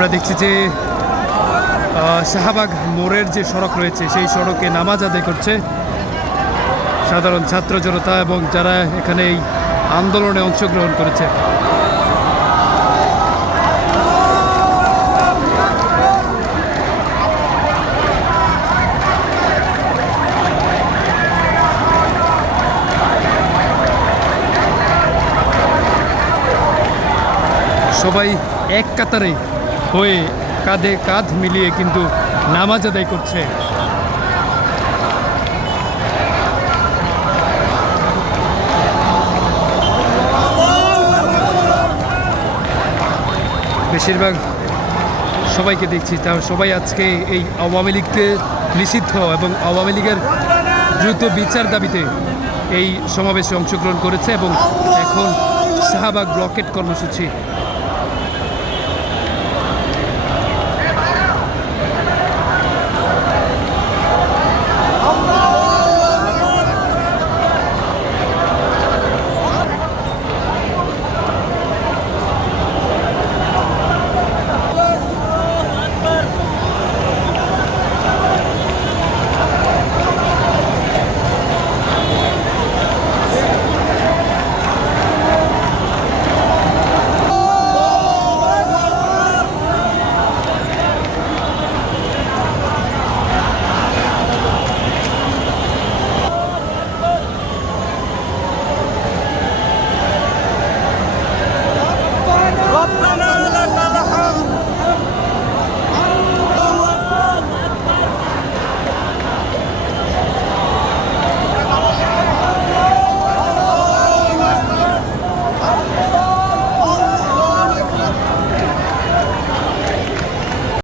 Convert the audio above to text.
আমরা দেখছি যে শাহবাগ মোড়ের যে সড়ক রয়েছে সেই সড়কে নামাজ আদায় করছে সাধারণ ছাত্র জনতা এবং যারা এখানে এই আন্দোলনে অংশগ্রহণ করেছে। সবাই এক কাতারে হয়ে কাঁধে কাঁধ মিলিয়ে কিন্তু নামাজ আদায় করছে। বেশিরভাগ সবাইকে দেখছি তা সবাই আজকে এই আওয়ামী লীগকে নিষিদ্ধ এবং আওয়ামী লীগের দ্রুত বিচার দাবিতে এই সমাবেশে অংশগ্রহণ করেছে এবং এখন শাহবাগ ব্লকেট কর্মসূচি